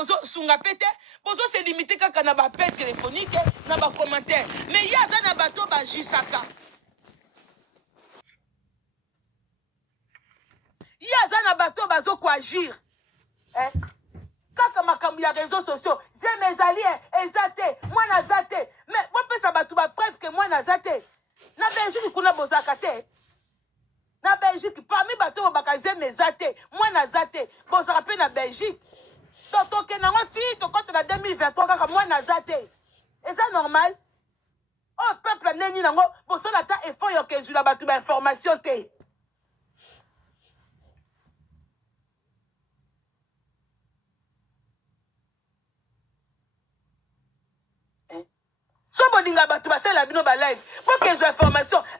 bozo sunga pete, bozo se limiter kaka na appel téléphonique, na ba commentaire. Mais il y a ça na bato ba jisaka. Il y a ça na bato bazo ko agir. Hein? Kaka makambu ya réseaux sociaux, j'ai mes alliés, ezate, moi na zate. Mais moi pesa bato ba preuve que moi na zate. Na Belgique kuna bozaka te. Na Belgique parmi bato ba kaze mes zate, moi na zate. Bozaka pe na Belgique. Totoke na ngoti to compte na 2023 kaka moi na zate. Est ça normal? Oh peuple neni nango, boso na ta effort yo ke zula bato ba information te. So bodinga batu basela bino ba live pour que je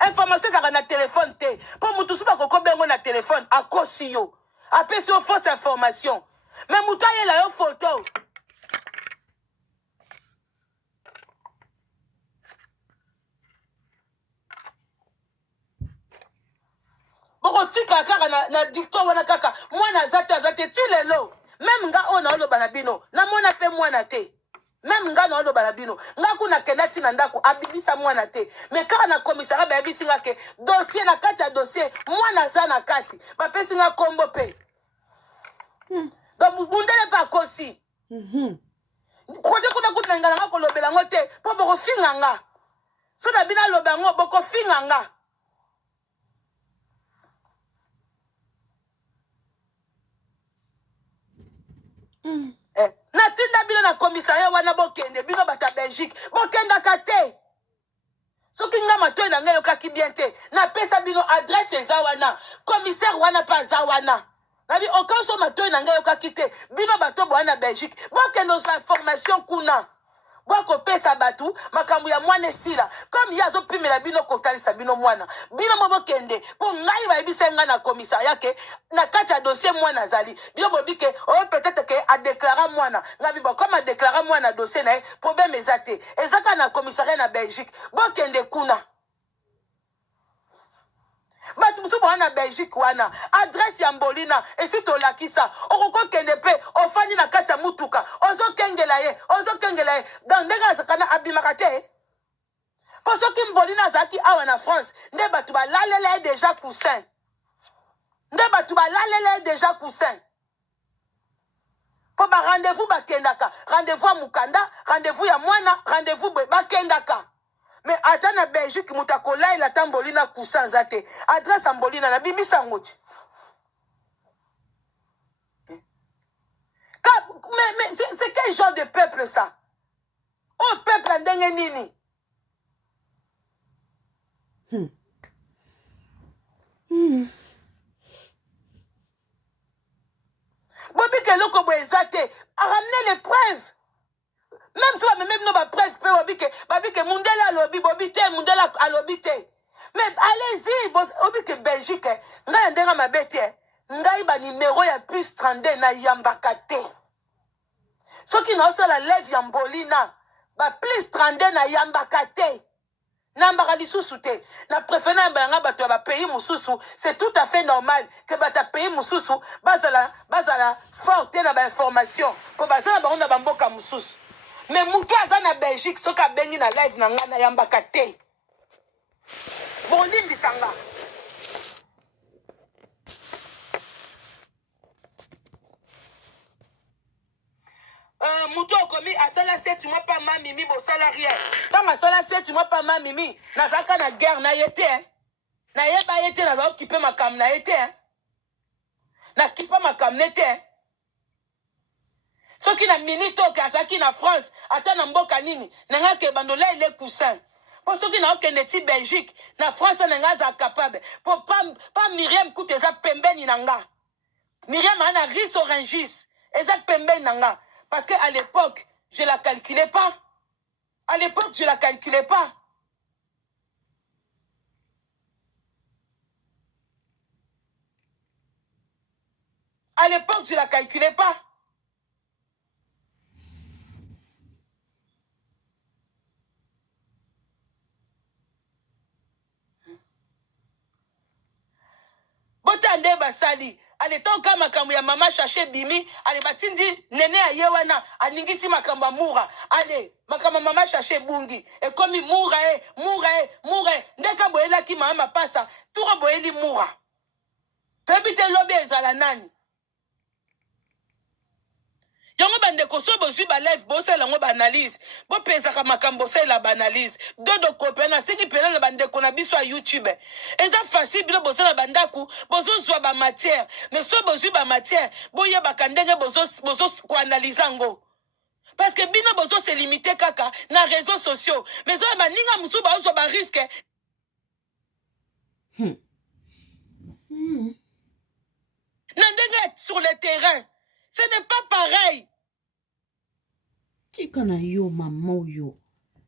information kaka na téléphone te pour mutu suba koko bengo na téléphone akosi yo apesi yo fausse information mais mutu ayela yo photo boko tika kaka na dictoire wana kaka mwana azate ti lelo même nga o na oloba na bino na mona pe mwana te. Même nga na oloba na bino nga kuna kenati na ndako abibisa mwana te mais kaka na commissariat ba yebisi nga ke dossier na kati ya dossier mwana za na kati bapesi nga kombo pe donc mundele pa kosi kote kuna kuta nga na kolobela ngo te po boko finga nga so na bina loba ngo boko finga nga na tinda bino na commissariat wana bokende bino bata Belgique bokendaka te soki nga matoi na ngai yokaki bien te napesa bino adresse eza wana commissaire wana mpe aza wana nabi okanso matoi na ngai yokaki te bino bato boya na Belgique bokende ozwa information kuna bokopesa batu makambo ya mwana esila comme ye azopimela bino kotalisa bino mwana bino mo bokende mpo ngai bayebisa ngai na commissariat ke na kati ya dossier mwana azali bino bobi ke oyo peut-être ke adeklara mwana ngai bibo comme adeklara mwana dossier na ye problème eza te ezaka na commissariat na Belgique bokende kuna batu musu wana Belgique wana adresse ya Mbolina esi tolakisa okokokende pe ofandi na kati ya mutuka ozokengela ye donc ndenge azakana abimaka te po soki Mbolina azalaki awa na France nde batu balalela ye déjà coussin po ba rendez-vous bakendaka rendez-vous ya mukanda rendez-vous ya mwana rendez-vous bakendaka mais ata na Belgique muta kolaila ta Mbolina kusa nzate adresse ya Mbolina na bimisa ngoti mais c'est quel genre de peuple ça? Oh peuple ndenge nini? Bobi ke loko bo ezate a ramener les preuves. Même toi, même nos preuves, babi que Mundela alobi, bobi te, Mundela alobi te. Mais allez-y, bobi que Belgique, nga ndera ma bête, nga iba numéro ya plus 32 na yambaka te. Ceux qui n'ont pas la lèvre yambolina, ba plus 32 na yambaka te. Nambaka lisusu te. Na préférence nga bato ba pays mususu, c'est tout à fait normal que bata pays mususu bazala forte na ba information. Pour bazala ba on ba mboka mususu. Mais moutou aza na Belgique soka bengi na live na nga na yambaka te. Boni bisanga. Moutou okomi asala 7 mois pas ma mimi bo salarié. Tant asala 7 mois pas ma mimi nazaka na guerre na yete hein. Na yeba yete na occupé ma kam na yete hein. Na kipa ma kam nete hein. Soki na minito ke azaki na France ata na mboka nini nanga ke bandola ile coussin po soki na okende ti Belgique na France nanga za capable po pa Myriam kuta eza pembeni nanga Myriam ana ris orangis eza pembeni nanga parce que à l'époque je la calculais pas à l'époque je la calculais pas à l'époque je la calculais pas. Bota ande basali ale toka makambo ya mama chercher bimi ale batindi nene aye wana aningisi makambo ya mura ale makambo mama chercher bungi ekomi mura ndeka boyelaki mama pasa turo boyeli mura toyebi te lobi ezala nani yango bandeko so bozwi balive bosala yango baanalyse bopesaka makambo bosala baanalyse dodo kopena seki pena na bandeko na biso ya youtube eza facile bino bosala bandaku bozozwa bamatière mais so bozwi bamatière boyebaka ndenge bozokoanalyse yango parce que bino bozose limite kaka na réseaux sociaux mais oyo baninga mosusu bazozwa bariske na ndenge sur le terrain ce n'est pas pareil. Tika na yo maman yo.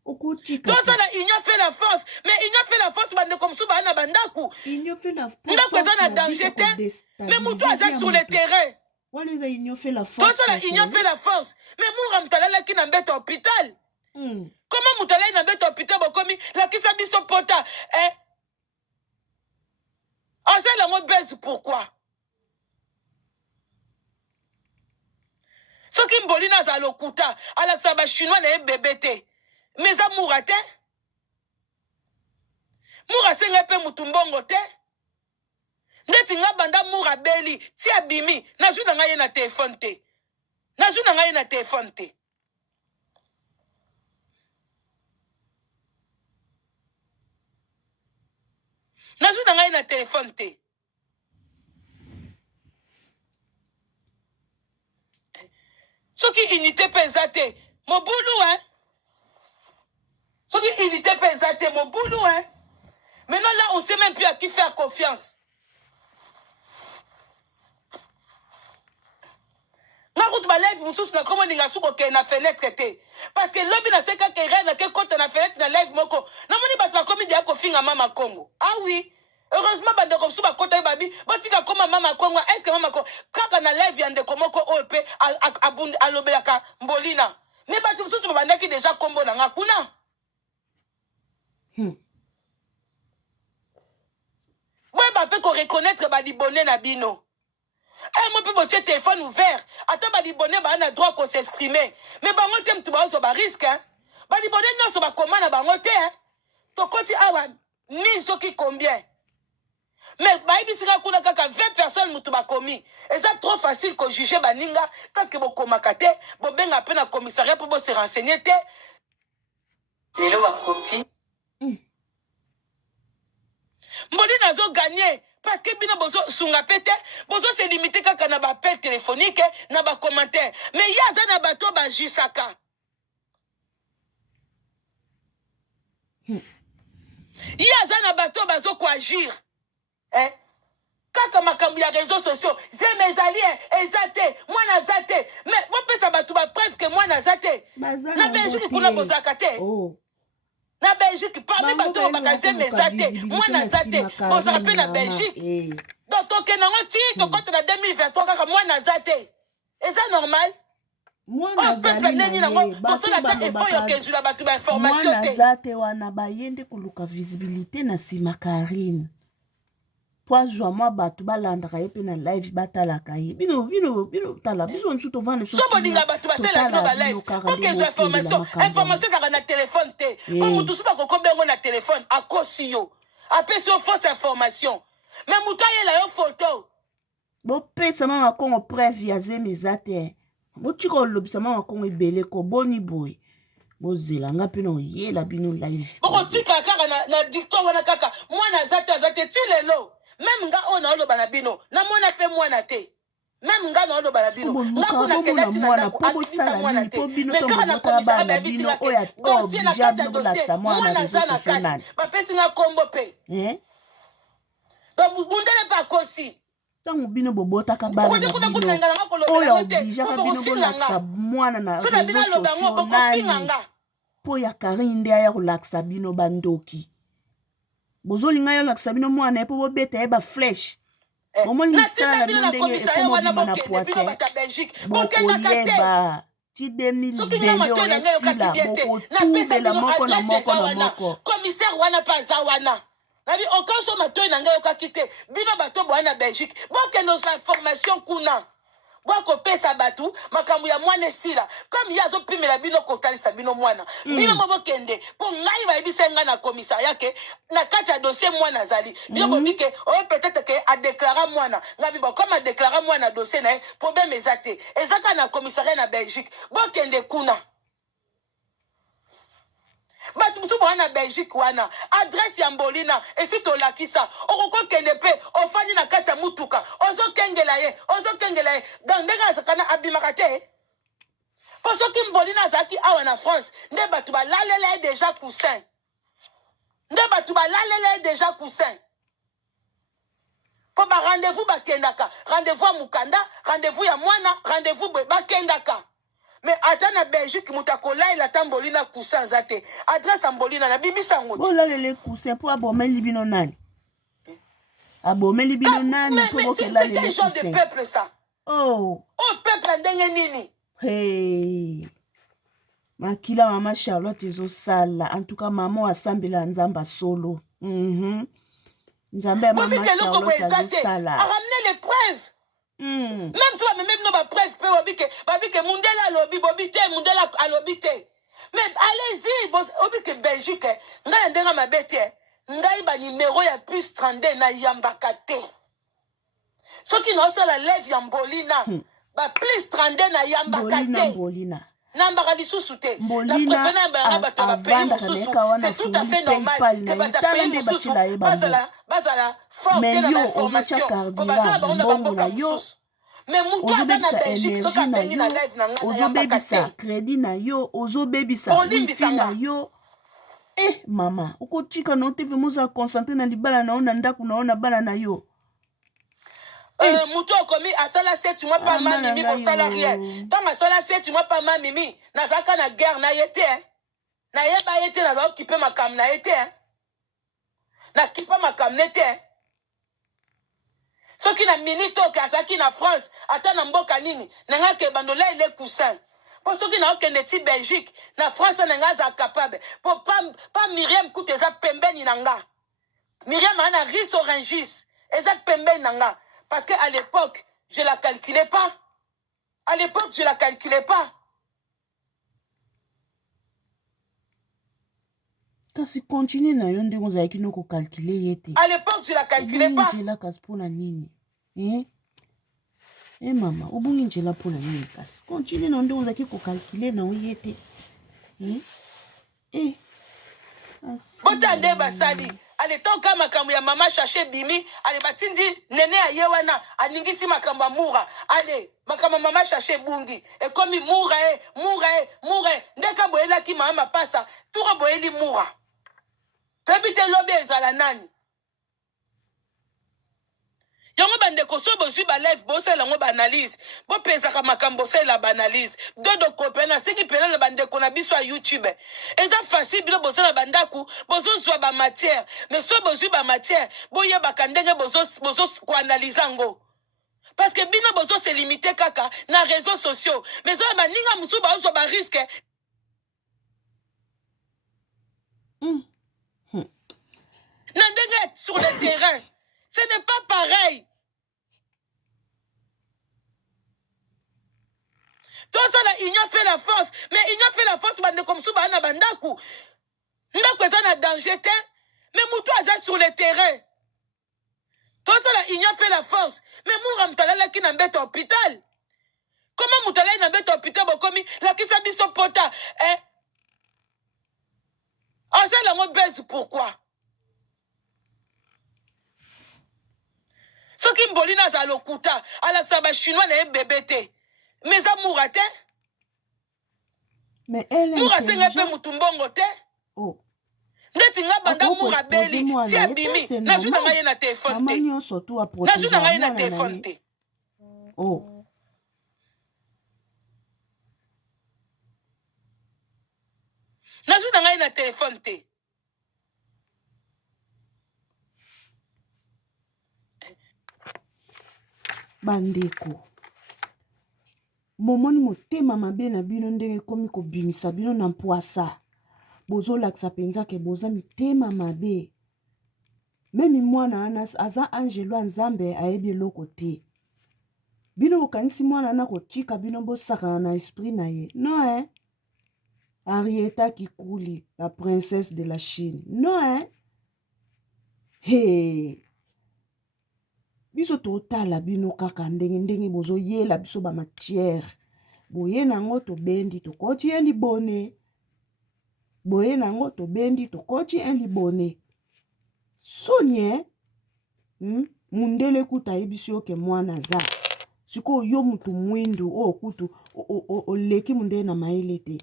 Oko tika. Tout ça la union fait la force, mais union fait la force bande comme ça bana bandaku. Union fait la force. Ndako eza na danger te. Mais mutu aza sur le terrain. Wale za union fait la force. Tout ça la union fait la force. Mais moura mtalala ki na mbeta hôpital. Comment mutala na mbeta hôpital bokomi la kisa biso pota on sait la mo base pourquoi? Soki mbolina za lokuta ala saba chinois na bébé te mais za moura te moura senga pe mutumbongo te ndeti nga banda moura beli ti abimi nazu na ngai na téléphone te nazu na ngai na téléphone te nazu na ngai na téléphone te soki unité pesate mon boulot hein soki unité pesate mon boulot hein maintenant là on sait même plus à qui faire confiance nga kutu ba live mususu na komo ninga suko ke na fenêtre te parce que lobi na seka ke rena ke kota na fenêtre na live moko na moni ba pa komi dia ko finga mama Congo ah oui heureusement bande ko suba kota babi batika koma mama Congo est-ce que mama Congo kaka na live yande komoko OP abund alobelaka mbolina mais batu mususu babandaki déjà kombo na nga kuna Moi ba pe ko reconnaître ba libonné na bino moi peut votre téléphone ouvert attends ba libonné ba na droit qu'on s'exprimer mais ba ngotem tu ba so ba risque hein ba libonné non so ba commande ba ngoté hein to koti awa ni soki combien mais ba ibisika kuna kaka 20 personnes mutu ba komi et ça trop facile ko juger baninga tant que bokomaka te bobenga pe na commissariat pour se renseigner te lelo ba copie mboli nazo gagner parce que bino bozo sunga pete bozo se limiter kaka na ba appel téléphonique na ba commentaire mais yaza na bato ba jusaka yaza na bato bazo ko agir hein kaka makambo ya réseaux sociaux mes alliés ezate moi na zate mais bon pesa bato ba preuve que moi na zate na Belgique kuna bozaka te na Belgique parmi bato bakaze mezate moi na zate bozaka pe na Belgique donc toke nango ti tokote na 2023 kaka moi na zate est ça normal moi na zali nango bosala effort yo kezula bato ba information te moi na zate wana bayende koluka visibilité na sima Karine poazwa mwa bato balandaka ye pe na live batalaka ye bino tala biso nsuto vane so bolinga bato basala bino ba live okezwa information kaka na téléphone te po mutu so bakokobengo na téléphone akosi yo apesi yo fausse information mais mutu ayela yo photo bopesa mama Congo preuve ya zeme eza te botika olobisa mama Congo ebele ko boni boye bozela nga pe na oyela bino live okosika kaka na dicton wana kaka mwana azate ti lelo même nga o na oloba na bino na mwana pe mwana te même nga na oloba na bino nga kuna kelati na ndako abisisa mwana te mais kaka na komisara bayebisika te dossier na kati ya dossier mwana aza na kati bapesi nga kombo pe donc mundele pe akosi ntango bino bobotaka bana na bino oyo oblijaka bino bolakisa mwana na réseaux sociaux nani po ya Karine nde aya kolakisa bino bandoki bozolinga yo lakisa bino mwana ye po bobeta ye baflèche omoni misala na bino ndenge ekomobima na poise bokoyeba ti 2022 esila bokotubela moko na moko na moko commissaire wana mpe aza wana nabi okanso matoi na ngai okakite bino bato boya na Belgique boke nos informations kuna boko pesa batu makambo ya mwana esila comme yazo pimela bino kotalisa bino mwana bino mobokende po ngai bayebisa ngai na commissariat ke na kati ya dossier mwana zali bino bobike o peut-être ke a déclarer mwana ngabi ba comme a déclarer mwana dossier na problème ezate ezaka na commissariat na Belgique bokende kuna batu musu na Belgique wana adresse ya Mbolina esi tolakisa okokokende pe ofandi na kati ya mutuka ozokengela ye ndenge azakana abimaka te po soki Mbolina azalaki awa na France nde batu balalela ye déjà coussin po ba rendez-vous bakendaka rendez-vous ya mukanda rendez-vous ya mwana rendez-vous bakendaka. Mais attends, Belgique, mutakola il attend Mbolina coussin zate. Adresse à Mbolina na bimisa ngoti. Oh là les coussins pour abommer libino nani. Abommer libino nani pour que là les coussins. C'est quel genre de peuple ça? Oh peuple ndenge nini? Hey. Makila mama Charlotte ezo sala. En tout cas maman asambela nzamba solo. Nzamba mama Charlotte ezo sala. A ramener les preuves. Même si on même pas presse peut babike mundela lobby bobité mundela alobité mais allez-y obike Belgique ngai ndenga mabete ngai ba numéro ya plus 32 na yambaka te soki no sala lève ya Mbolina ba plus 32 na yambaka te Mbolina nambaka lisusu te la préférence ba bato ba pays mususu c'est tout à fait normal que ba pays mususu bazala forte na information po bazala bango bamboka mususu mais mutu aza na Belgique soki abengi na live na ngai ozobebisa crédit na yo ozobebisa wifi na yo mama okotika na otefe moza concentré na libala na yo na ndako na yo na bana na yo mutu okomi asala 7 mois pa ma mimi kosala rien ntango asala 7 mois pa ma mimi nazalaka na guerre na ye te nayeba ye te naza okipe makambo na ye te nakipa makambo ne te soki na minute oke azalaki na France ata na mboka nini nanga ke bandola ile coussin po soki na okende ti Belgique na France nanga aza capable po pa Myriam Kute eza pembeni nanga Myriam ana ris orangis eza pembeni nanga parce que à l'époque je la calculais pas kasi continue na yo ndenge ozalaki noko calculer ye te à l'époque je la calculais pas njela kasi mpona nini mama obungi njela mpona nini kasi continue na ndenge ozalaki kokalcule na yo ye te bota nde basali aletoka makambo ya mama cherche bimi ale batindi nene aye wana aningisi makambo ya mura ale makambo mama cherche bungi ekomi mura ndeka boyelaki mama mapasa turo boyeli mura toyebi te lobi ezala nani yango bandeko so bozwi balive bosala yango baanalyse bopesaka makambo bosala baanalyse dodo kopena seki pena na bandeko na biso ya YouTube eza facile bino bosala bandako bozozwa bamatière mais so bozwi bamatière boyebaka ndenge koanalyse yango parce que bino bozose limite kaka na réseaux sociaux mais oyo baninga mosusu baozwa barisque na ndenge sur le terrain. Ce n'est pas pareil. Tout ça, la union fait la force. Mais union fait la force, bande comme ça, bande bandaku. Ndaku est en danger, mais moutou est sur le terrain. Tout ça, la union fait la force. Mais moura mtalala qui n'a bête hôpital. Comment mtalala n'a bête hôpital, bokomi, la qui s'habille son pota, on sait la mauvaise pourquoi? Soki Mbolina za lokuta ala saba chinois na bébé te mais za mourate mais elle moura senga pe mutumbongo te ndeti nga banda moura beli ti abimi na juna ngaye na téléphone te na juna ngaye na téléphone te na juna ngaye na téléphone te bandeko bomoni motema mabe na bino ndenge komi kobimisa bino na mpwasa bozolakisa penza ke boza mitema mabe memi mwana ana aza angelo ya nzambe ayebi eloko te bino bokanisi mwana ana kotika bino bosakana na esprit na ye non Henrietta Kikuli, la princesse de la Chine non hey biso totala bino kaka ndenge bozoyela biso bamatiere boye nango tobendi tokoti ye libone boye nango tobendi tokoti ye libone sonie mundele kuta yebisi yo ke mwana za siko yo mutu mwindu o kutu oleki mundele na mayele te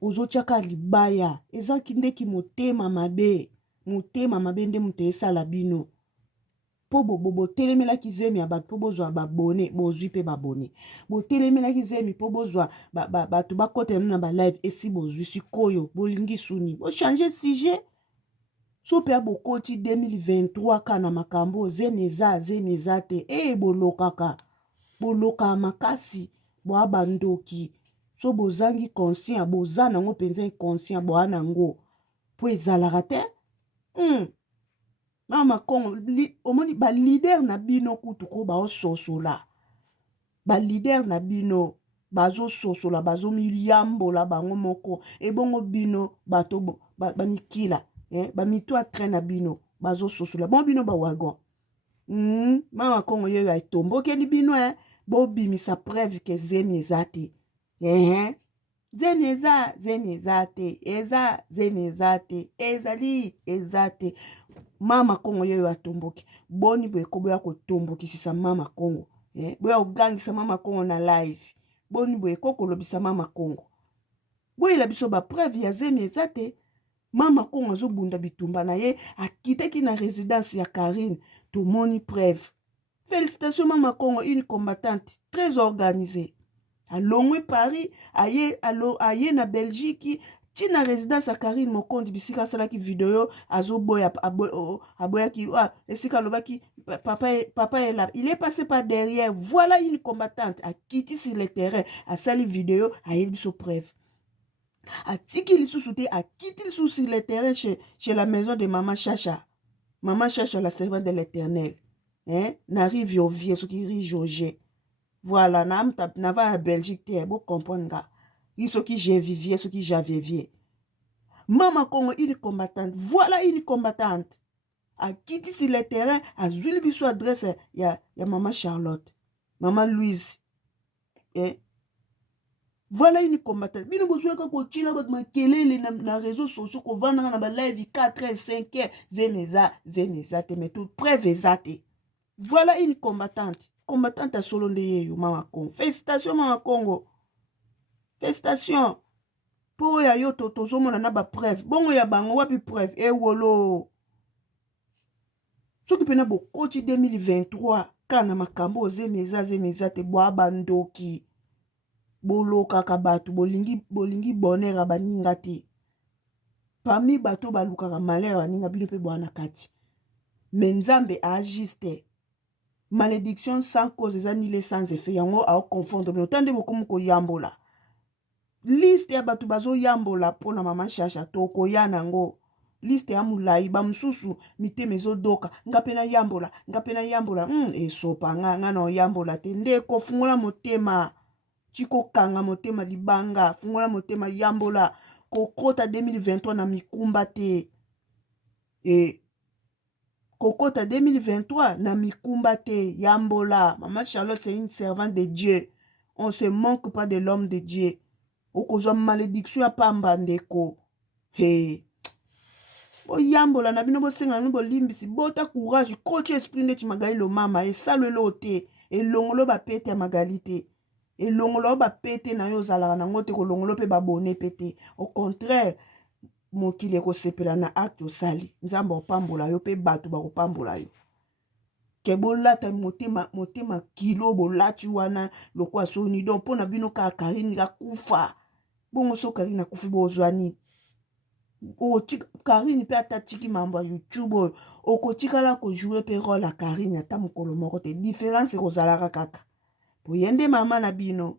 ozotiaka libaya ezaki ndeki motema mabe nde mutu esala bino po botelemelaki zemi ya bato po bozwa babone bozwi mpe babone botelemelaki zemi po bozwa bato bakotela na balive esi bozwi sikoyo bolingi suni bochange sujet so mpe bokoti 2023 ka na makambo zemi eza te bolokaka makasi boa bandoki so bozangi conscient boza nango mpenza inconscient boa nango po ezalaka te mama kongo omoni balider na bino kutu ko baososola balider na bino bazososola bazomiyambola bango moko ebongo bino bato bamikila bamito atre na bino bazososola bongo bino bawagon mama kongo yeyo etombokeli bino bobimisa preuve ke zemi eza te zemi eza te ezali eza te mama kongo yeyo atomboki boni boye ko boya kotombokisisa mama kongo boya kogangisa mama kongo na live boni boye ko kolobisa mama kongo boyela biso bapreuve ya zemi eza te mama kongo azobunda bitumba na ye akitaki na résidence ya Karine tomoni preuve félicitations mama kongo une combattante très organisée alongwe Paris aye na Belgique tina résidence ya Karine Mokondi bisika asalaki video azoboya aboyaki esika alobaki papa est là il est passé par derrière voilà une combattante akiti sur le terrain asali video ayebi biso preuve atiki lisusu te akiti lisusu sur le terrain chez la maison de maman Chacha la servante de l'Éternel na rive Ovie soki rive Jogé voilà na va na Belgique te bo comprendre nga soki j'ai vivier soki j'avais vivier mama kongo une combattante voilà une combattante akiti sur le terrain azwili biso adresse ya maman Charlotte maman Louise voilà une combattante bino bozwaka kotina bato makelele na réseaux sociaux kovandanga na balive 4 5 zemi eza te mais tout preuve eza te voilà une combattante ya solo nde yeyo mama kongo félicitations mama kongo félicitations po ya yo tozomona na bapreuve bongo ya bango wapi preuve ewolo soki mpena bokoti 2023 kana makambo zemi eza te bwa bandoki bolokaka bato bolingi bonheur ya baninga te parmi bato balukaka malheur baninga bino mpe bwana kati me nzambe aagiste malédiction sans cause eza nile sans effet yango aoconfondre bino tande bokomi koyambola liste ya bato bazoyambola mpona mama Chacha tokoya nango liste ya molai bamosusu mitema ezodoka nga mpe nayambola esopa nga na oyambola te ndeko fungola motema chikokanga motema libanga fungola motema yambola kokota 2023 na mikumba te kokota 2023 na mikumba te yambola mama Charlotte c'est une servante de Dieu on se manque pas de l'homme de Dieu okozwa malédiction ya pamba ndeko boyambola na bino bosenga na bolimbisi bota courage coach esprit ndeti magali lo mama esalwelo te elongolo bapete ya magali te elongolo bapete na yo ozalaka nango te kolongolo mpe babone mpe te au contraire mokili ekosepela na acte osali nzambe opambola yo mpe bato bakopambola yo ke bolata motema kilo bolati wana lokwa soni donc mpo na bino kaka Karine akufa bongo so Karine akufi bozwa nini Karine mpe atatiki mambo ya YouTube oyo okotikala kojoue mpe role ya Karine ata mokolo moko te différence ekozalaka kaka po yende mama na bino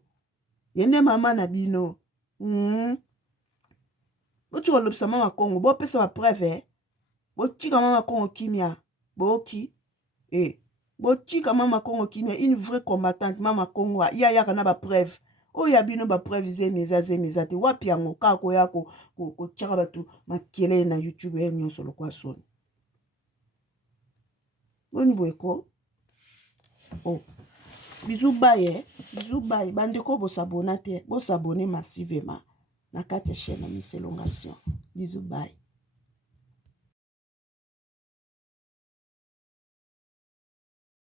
botika kolobisa mama kongo bopesa bapreuve botika mama Congo kimia boki botika mama Congo kimia une vraie combattante mama Congo ya kana ba preuve oya bino ba preuve zemeza te wapi yango kako yako ko tchaka batu makele na YouTube ya nyonso lokwa soni boni boyeko bisous bye bandeko bosabona te bosabone massivement na kati ya chaîne Miss Elongation bisous bye.